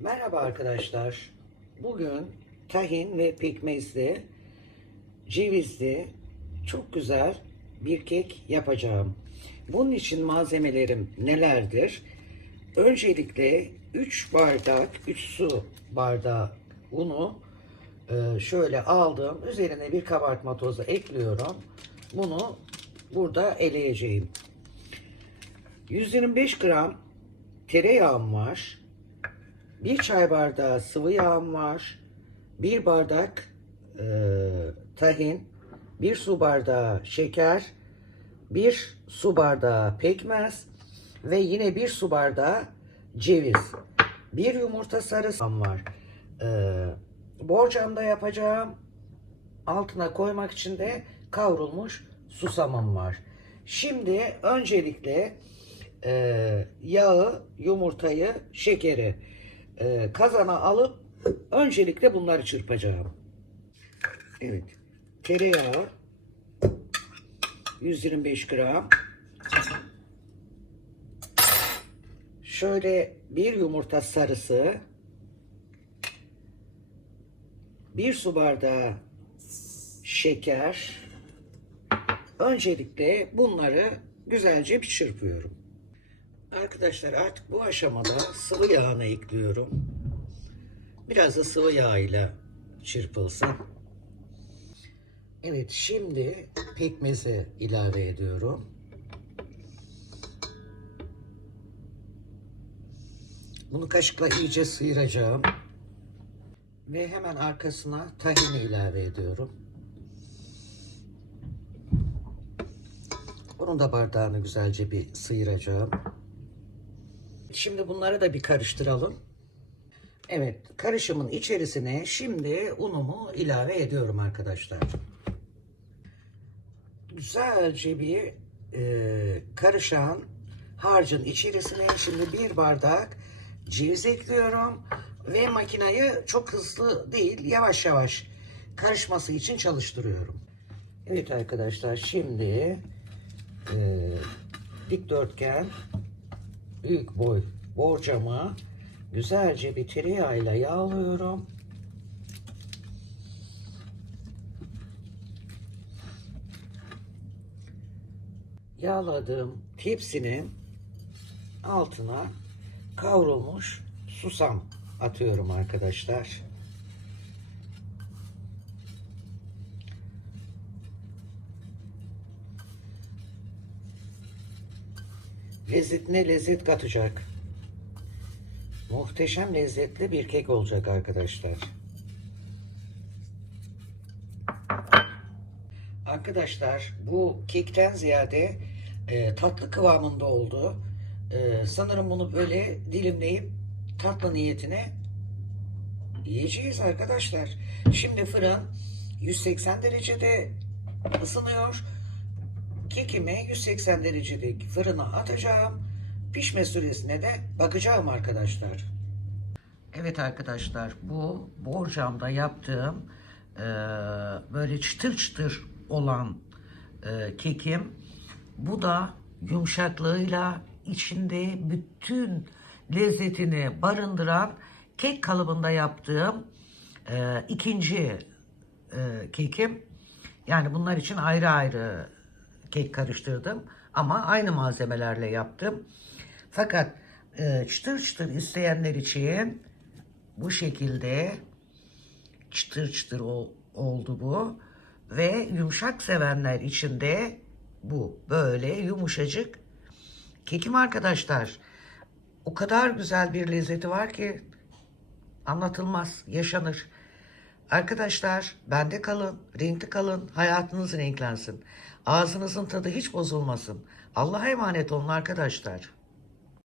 Merhaba arkadaşlar. Bugün tahin ve pekmezli, cevizli çok güzel bir kek yapacağım. Bunun için malzemelerim nelerdir? Öncelikle 3 bardak, 3 su bardağı unu e, şöyle aldım. Üzerine bir kabartma tozu ekliyorum. Bunu burada eleyeceğim. 125 gram tereyağım var. Bir çay bardağı sıvı yağım var. Bir bardak e, tahin. Bir su bardağı şeker. Bir su bardağı pekmez. Ve yine bir su bardağı ceviz. Bir yumurta sarısı var. E, borcamda yapacağım. Altına koymak için de kavrulmuş susamım var. Şimdi öncelikle e, yağı, yumurtayı, şekeri e, kazana alıp öncelikle bunları çırpacağım. Evet. Tereyağı 125 gram. Şöyle bir yumurta sarısı. Bir su bardağı şeker. Öncelikle bunları güzelce bir çırpıyorum. Arkadaşlar artık bu aşamada sıvı yağını ekliyorum. Biraz da sıvı yağ ile çırpılsın. Evet şimdi pekmezi ilave ediyorum. Bunu kaşıkla iyice sıyıracağım. Ve hemen arkasına tahini ilave ediyorum. Bunun da bardağını güzelce bir sıyıracağım. Şimdi bunları da bir karıştıralım. Evet, karışımın içerisine şimdi unumu ilave ediyorum arkadaşlar. Güzelce bir e, karışan harcın içerisine şimdi bir bardak ceviz ekliyorum ve makinayı çok hızlı değil yavaş yavaş karışması için çalıştırıyorum. Evet arkadaşlar şimdi e, dikdörtgen büyük boy borcamı güzelce bir tereyağıyla yağlıyorum. Yağladığım tepsinin altına kavrulmuş susam atıyorum arkadaşlar. Lezzetine lezzet katacak. Muhteşem lezzetli bir kek olacak arkadaşlar. Arkadaşlar bu kekten ziyade e, tatlı kıvamında oldu. E, sanırım bunu böyle dilimleyip tatlı niyetine yiyeceğiz arkadaşlar. Şimdi fırın 180 derecede ısınıyor. Kekimi 180 derecelik fırına atacağım. Pişme süresine de bakacağım arkadaşlar. Evet arkadaşlar bu borcamda yaptığım e, böyle çıtır çıtır olan e, kekim. Bu da yumuşaklığıyla içinde bütün lezzetini barındıran kek kalıbında yaptığım e, ikinci e, kekim. Yani bunlar için ayrı ayrı kek karıştırdım ama aynı malzemelerle yaptım. Fakat e, çıtır çıtır isteyenler için bu şekilde çıtır çıtır ol, oldu bu ve yumuşak sevenler için de bu böyle yumuşacık kekim arkadaşlar. O kadar güzel bir lezzeti var ki anlatılmaz, yaşanır. Arkadaşlar bende kalın, renkli kalın, hayatınız renklensin. Ağzınızın tadı hiç bozulmasın. Allah'a emanet olun arkadaşlar.